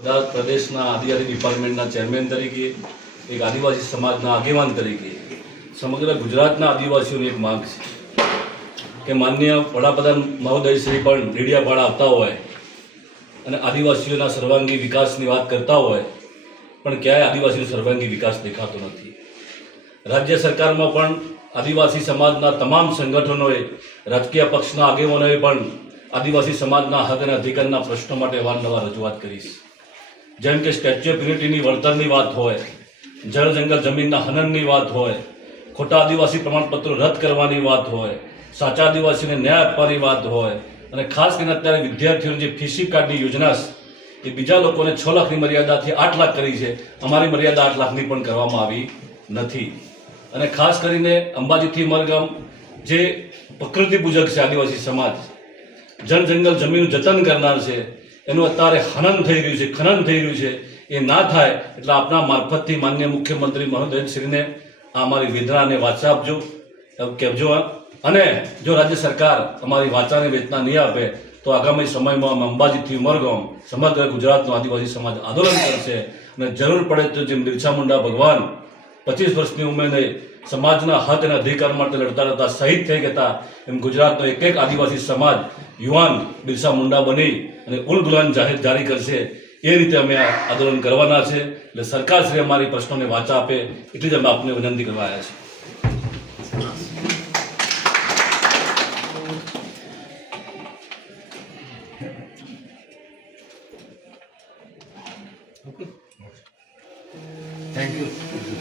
અમદાવાદ પ્રદેશના આદિવાસી ડિપાર્ટમેન્ટના ચેરમેન તરીકે, એક આદિવાસી સમાજના આગેવાન તરીકે, સમગ્ર ગુજરાતના આદિવાસીઓની એક માંગ છે કે માનનીય વડાપ્રધાન મહોદયશ્રી પણ મીડિયા આવતા હોય અને આદિવાસીઓના સર્વાંગી વિકાસની વાત કરતા હોય, પણ ક્યાંય આદિવાસીનો સર્વાંગી વિકાસ દેખાતો નથી. રાજ્ય સરકારમાં પણ આદિવાસી સમાજના તમામ સંગઠનોએ, રાજકીય પક્ષના આગેવાનોએ પણ આદિવાસી સમાજના હક અને અધિકારના પ્રશ્નો માટે અવારનવાર રજૂઆત કરી છે. જેમ કે સ્ટેચ્યુ ઓફ યુનિટીની વળતરની વાત હોય, જળ જંગલ જમીનના હનનની વાત હોય, ખોટા આદિવાસી પ્રમાણપત્રો રદ કરવાની વાત હોય, સાચા આદિવાસીને ન્યાય આપવાની વાત હોય, અને ખાસ કરીને અત્યારે વિદ્યાર્થીઓની જે ફીસી કાર્ડની યોજના એ બીજા લોકોને છ લાખની મર્યાદાથી આઠ લાખ કરી છે. અમારી મર્યાદા આઠ લાખની પણ કરવામાં આવી નથી. અને ખાસ કરીને અંબાજીથી મરગામ જે પ્રકૃતિ પૂજક છે આદિવાસી સમાજ, જળ જંગલ જમીન જતન કરનાર છે એનું અત્યારે હનન થઈ રહ્યું છે, ખનન થઈ રહ્યું છે. એ ના થાય એટલે આપના મારફતથી માન્ય મુખ્યમંત્રી મહોદયશ્રીને આ અમારી વેદનાને વાચા આપજો કહેજો અને જો રાજ્ય સરકાર અમારી વાચાને વેચના નહીં આપે, તો આગામી સમયમાં અમે અંબાજીથી ઉમરગામ સમગ્ર ગુજરાતનો આદિવાસી સમાજ આંદોલન કરશે. અને જરૂર પડે તો જેમ બિરસા મુંડા ભગવાન પચીસ વર્ષની ઉંમરે સમાજના હક અને અધિકાર માટે લડતા લડતા શહીદ થઈ ગયા એમ ગુજરાતનો એક એક આદિવાસી સમાજ યુવાન બિરસા મુંડા બની અને ઉલ જાહેર જારી કરશે. એ રીતે અમે આ આંદોલન કરવાના છે. એટલે સરકાર શ્રી અમારી પ્રશ્નોને વાંચા આપે એટલી જ અમે આપને વિનંતી કરવા આવ્યા છીએ.